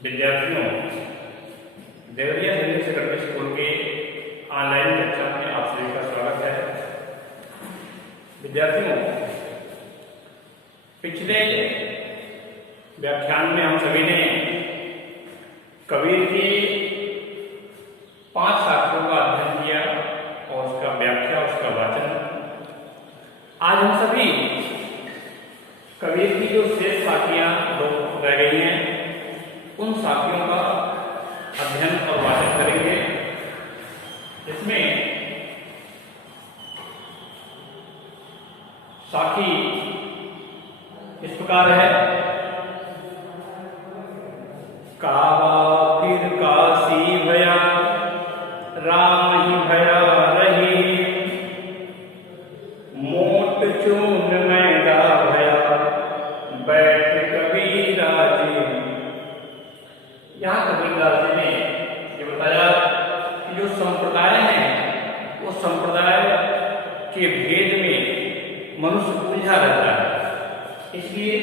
विद्यार्थियों, Deoria Delhi secondary school के online कक्षा में आप सभी का स्वागत है। विद्यार्थियों, पिछले व्याख्यान में हम सभी ने कबीर की 5 साखियों का अध्ययन किया और उसका व्याख्या, उसका वाचन। आज हम सभी कबीर की जो शेष साखियां रह गई हैं उन साखियों का अध्ययन और वाचन करेंगे। इसमें साखी इस प्रकार है। कावा फिर काशी भया, राम ही भया रही, मोट चून मैदा भया, बैठ कबीरा जी। यहाँ कबीरदास जी ने ये बताया कि जो संप्रदाय है वो संप्रदाय के भेद में मनुष्य उलझा रहता है, इसलिए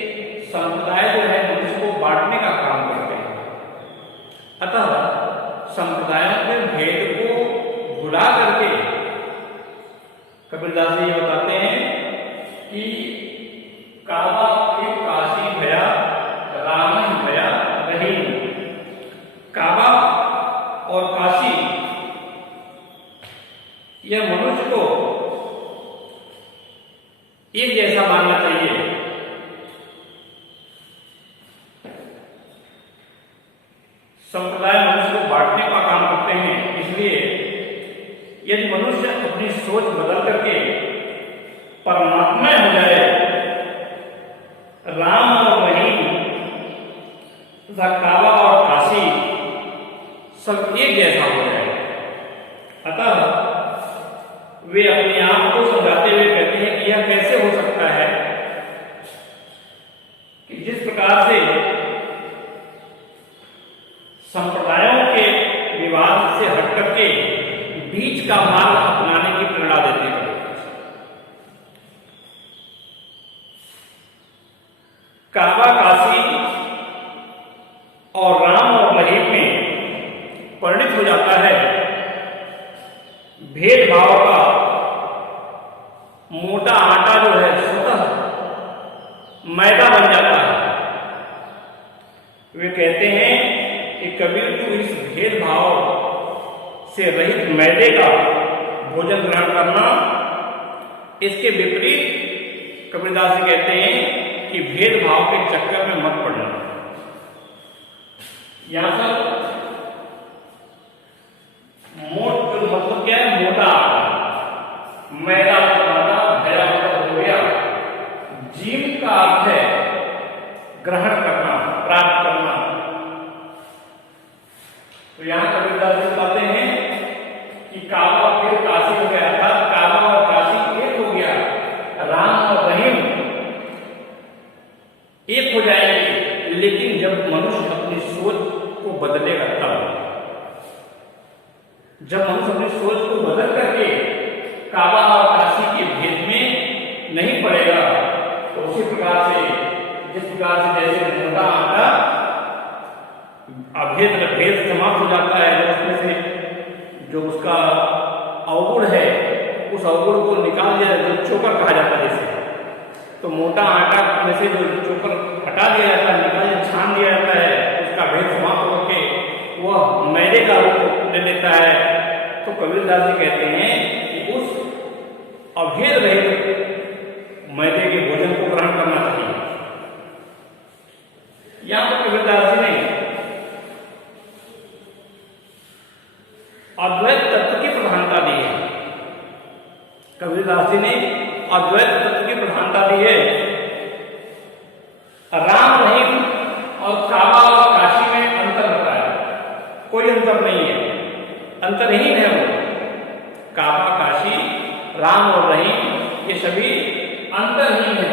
संप्रदाय जो है मनुष्य को बांटने का काम करते हैं। अतः संप्रदायों के भेद को भुला करके कबीरदास जी ये बताते हैं कि कावा फिर काशी भया, राम ही भया रही। काबा और काशी यह मनुष्य को एक जैसा मानना चाहिए। संप्रदाय मनुष्य को बांटने का काम करते हैं, इसलिए यदि मनुष्य अपनी सोच बदल करके परमात्मा हो जाए, राम और रहीम तथा काबा और काशी सब एक जैसा हो जाए। अतः वे अपने आप को समझाते हुए कहते हैं कि यह कैसे हो सकता है कि जिस प्रकार से संप्रदायों के विवाद से हट करके बीच का मार्ग अपनाने की प्रेरणा देते हैं। काबा काशी और राम और रहीम में परिणित हो जाता है भेदभाव का मोटा आटा जो है स्वतः मैदा बन जाता है। वे कहते हैं कि कबीर को इस भेदभाव से रहित मैदे का भोजन ग्रहण करना, इसके विपरीत कबीरदास जी कहते हैं कि भेदभाव के चक्कर में मत पड़ना। यहां पर मोट मतलब क्या है? मोटा आटा, मैदा आटा भया हो गया। जीव का अर्थ है ग्रहण करना, प्राप्त करना। तो यहां कबीरदास जी बताते हैं कि काबा फिर काशी हो गया था, काबा और काशी एक हो गया, राम और रहीम एक हो जाएंगे, लेकिन जब मनुष्य अपनी सोच को बदलेगा तब। जब मनुष्य अपनी सोच को बदल करके काबा और काशी के भेद में नहीं पड़ेगा, तो उसी प्रकार से जिस प्रकार से जैसे मोटा आटा अभेद भेद समाप्त हो जाता है, जब उसमें से जो उसका अवगुण है उस अवगुण को निकाल दिया, जो चोकर कहा जाता है जैसे, तो मोटा आटा में से जो चोकर हटा दिया जाता है, निकाल छान दिया जाता है, उसका भेद समाप्त होकर वह मैदे का रूप ले लेता है। तो कबीरदास जी कहते हैं कि उस अभेद रहित मैदे के भोजन को ग्रहण करना चाहिए। यहां पर कबीरदास जी ने अद्वैत तत्व की प्रधानता दी है। कबीरदास जी ने अद्वैत तत्व की प्रधानता दी है। राम रहीम और काबा और काशी में अंतर होता है, कोई अंतर नहीं है, अंतरहीन है वो। काबा काशी, राम और रहीम ये सभी अंतरहीन है।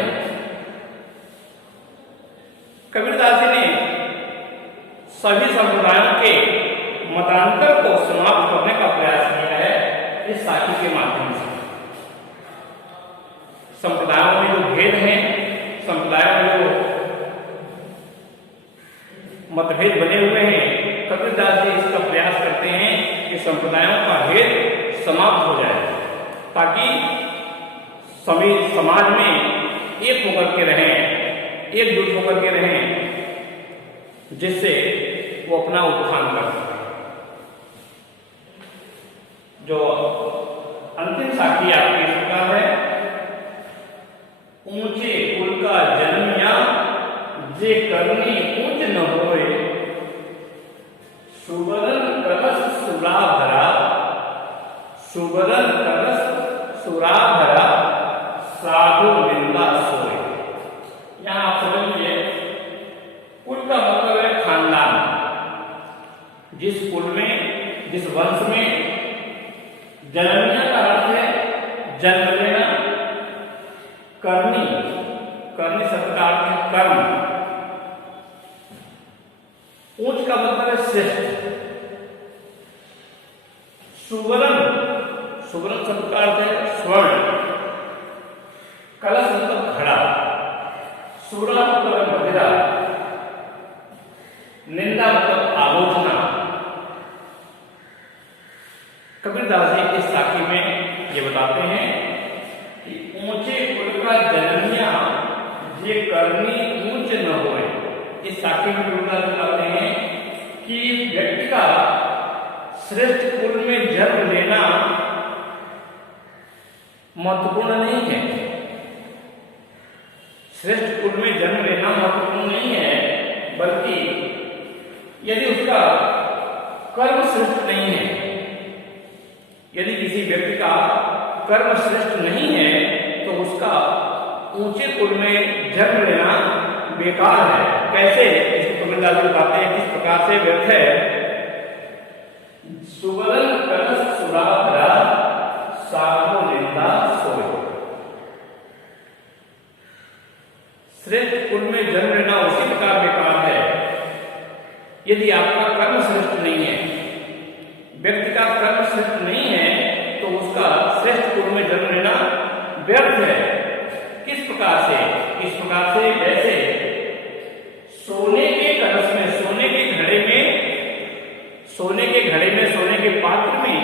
कबीरदास जी ने सभी संप्रदायों के मतांतर को समाप्त करने का प्रयास किया है इस साखी के माध्यम से। संप्रदायों में जो भेद हैं, संप्रदायों में जो मतभेद बने हुए हैं, कबीरदास जी इसका प्रयास करते हैं कि संप्रदायों का भेद समाप्त हो जाए, ताकि सभी समाज में एक होकर के रहें, एकजुट होकर के रहें, जिससे वो अपना उत्थान कर सकें। जो अंतिम साखी आपकी इस प्रकार है, ऊंचे कुल का जन्मिया जे करनी ऊंच न होए, सुवरन कलश सुरा भरा, सुवरन कलश सुरा भरा, साधु निंदा सोए। यहां आप समझिए, कुल का मतलब है खानदान। जिस कुल में, जिस वंश में जन्मिया का अर्थ है जन्म लेना, करनी, करनी शब्द का अर्थ है कर्म, ऊंच का मतलब है श्रेष्ठ, सुवर्ण, सुवर्ण शब्द का अर्थ है स्वर्ण, कलश मतलब घड़ा, सुरा मतलब मदिरा, निंदा मतलब आलोचना। कबीरदास जी इस साखी में ये बताते हैं कि ऊंचे कुल का जन्मिया जे करनी ऊंच न होए। इस साखी में कबीरदास बताते हैं कि व्यक्ति का श्रेष्ठ कुल में जन्म लेना महत्वपूर्ण नहीं है। श्रेष्ठ कुल में जन्म लेना महत्वपूर्ण नहीं है, बल्कि यदि उसका कर्म श्रेष्ठ नहीं है, यदि किसी व्यक्ति का कर्म श्रेष्ठ नहीं है, तो उसका ऊंचे कुल में जन्म लेना बेकार है। कैसे? इसको कबीरदास बताते हैं किस प्रकार से व्यर्थ है। सुवर्ण कलश सुरा भरा, साधु निंदा सोए। श्रेष्ठ कुल में जन्म लेना उसी प्रकार बेकार है यदि आपका कर्म श्रेष्ठ नहीं है। व्यक्ति का कर्म श्रेष्ठ नहीं है तो उसका श्रेष्ठ कुल में जन्म लेना व्यर्थ है। किस प्रकार से? इस प्रकार से जैसे सोने के कलश में, सोने के घड़े में, सोने के घड़े में, सोने के पात्र में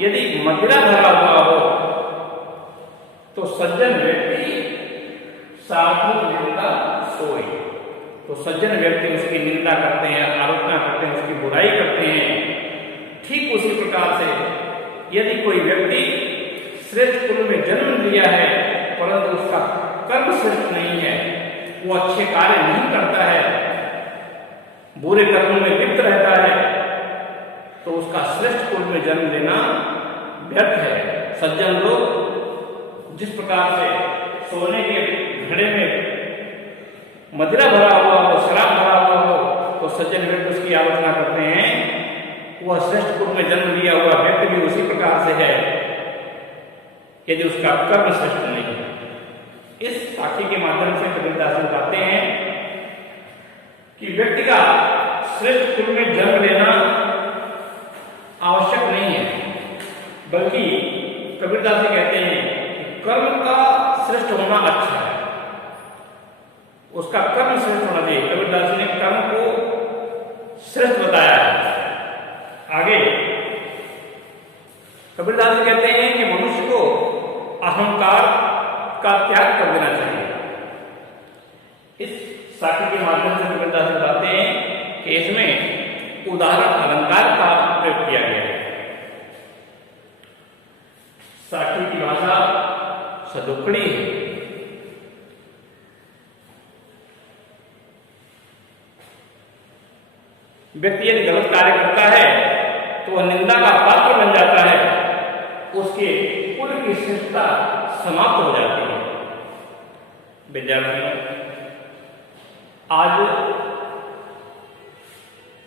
यदि मदिरा भरा हुआ हो तो सज्जन व्यक्ति साधु निंदा सोए। तो सज्जन व्यक्ति उसकी निंदा करते हैं, आलोचना करते हैं, उसकी बुराई करते हैं। ठीक उसी प्रकार से यदि कोई व्यक्ति श्रेष्ठ कुल में जन्म लिया है परंतु उसका कर्म श्रेष्ठ नहीं है, वो अच्छे कार्य नहीं करता है, बुरे कर्मों में लिप्त रहता है, तो उसका श्रेष्ठ कुल में जन्म लेना व्यर्थ है। सज्जन लोग जिस प्रकार से सोने के घड़े में मदिरा भरा हुआ हो, शराब भरा हुआ हो, तो सज्जन व्यक्ति उसकी आलोचना करते हैं। वह श्रेष्ठ कुल में जन्म लिया हुआ व्यक्ति भी उसी प्रकार से है यदि उसका कर्म श्रेष्ठ नहीं है। इस साखी के माध्यम से कबीरदास बताते हैं कि व्यक्ति का श्रेष्ठ कुल में जन्म लेना आवश्यक नहीं है, बल्कि कबीरदास कहते हैं कि कर्म का श्रेष्ठ होना अच्छा है, उसका कर्म श्रेष्ठ होना चाहिए। कबीरदास ने कर्म को श्रेष्ठ बताया है। आगे कबीरदास कहते हैं कि मनुष्य को अहंकार का त्याग कर देना चाहिए। इस साखी के माध्यम से कबीरदास बताते हैं कि इसमें उदाहरण अलंकार का प्रयोग किया गया है। साखी की भाषा सदुक्कड़ी है। व्यक्ति यदि गलत कार्य करता है तो वह निंदा का पात्र बन जाता है, उसके कुल की श्रेष्ठता समाप्त हो जाती है। विद्यार्थी, आज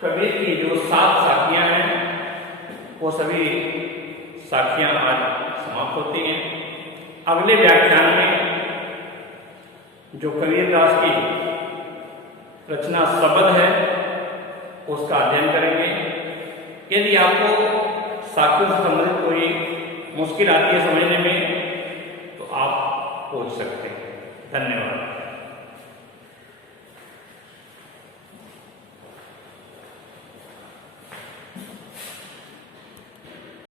कबीर की जो 7 साखियां हैं वो सभी साखियां आज समाप्त होती हैं। अगले व्याख्यान में जो कबीरदास की रचना शब्द है उसका अध्ययन करेंगे। यदि आपको साखियों से संबंधित कोई मुश्किल आती है समझने में तो आप पूछ सकते हैं। धन्यवाद।